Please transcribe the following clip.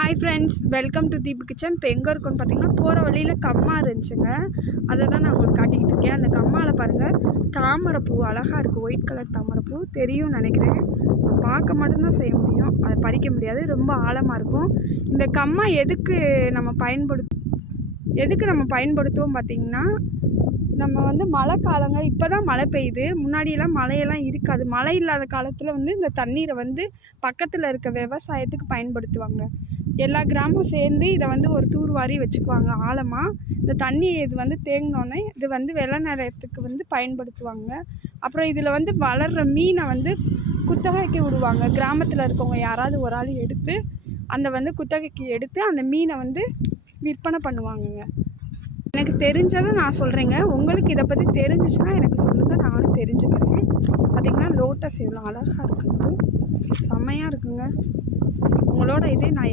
Hi friends, welcome to Deepu kitchen. இப்போ எங்கே இருக்குன்னு பார்த்தீங்கன்னா, போகிற வழியில் கம்மா இருந்துச்சுங்க. அதை தான் நான் உங்களுக்கு காட்டிக்கிட்டு இருக்கேன். அந்த கம்மாவில் பாருங்கள், தாமரைப்பூ அழகாக இருக்குது. ஒயிட் கலர் தாமரைப்பூ தெரியும்னு நினைக்கிறேன். பார்க்க மட்டும்தான் செய்ய முடியும், அதை பறிக்க முடியாது. ரொம்ப ஆழமாக இருக்கும். இந்த கம்மா எதுக்கு நம்ம பயன்படுத்துவோம் பார்த்திங்கன்னா, நம்ம வந்து மழை காலங்கள் இப்போ தான் மழை பெய்யுது. முன்னாடியெல்லாம் மழையெல்லாம் இருக்காது. மழை இல்லாத காலத்தில் வந்து இந்த தண்ணீரை வந்து பக்கத்தில் இருக்க விவசாயத்துக்கு பயன்படுத்துவாங்க. எல்லா கிராமமும் சேர்ந்து இதை வந்து ஒரு தூர்வாரி வச்சுக்குவாங்க ஆழமாக. இந்த தண்ணி இது வந்து தேங்கினோன்னே இது வந்து விளைநிலத்துக்கு வந்து பயன்படுத்துவாங்க. அப்புறம் இதில் வந்து வளர்கிற மீனை வந்து குத்தகைக்கு விடுவாங்க. கிராமத்தில் இருக்கவங்க யாராவது ஒரு ஆள் எடுத்து அந்த வந்து குத்தகைக்கு எடுத்து அந்த மீனை வந்து விற்பனை பண்ணுவாங்கங்க. எனக்கு தெரிஞ்சதை நான் சொல்கிறேங்க. உங்களுக்கு இதை பற்றி தெரிஞ்சிச்சுன்னா எனக்கு சொல்லுங்கள், நானும் தெரிஞ்சுக்கிறேன். பார்த்திங்கன்னா லோட்டஸ் எவ்வளோ அழகாக இருக்குது, செம்மையாக இருக்குங்க. உங்களோட இதே நான்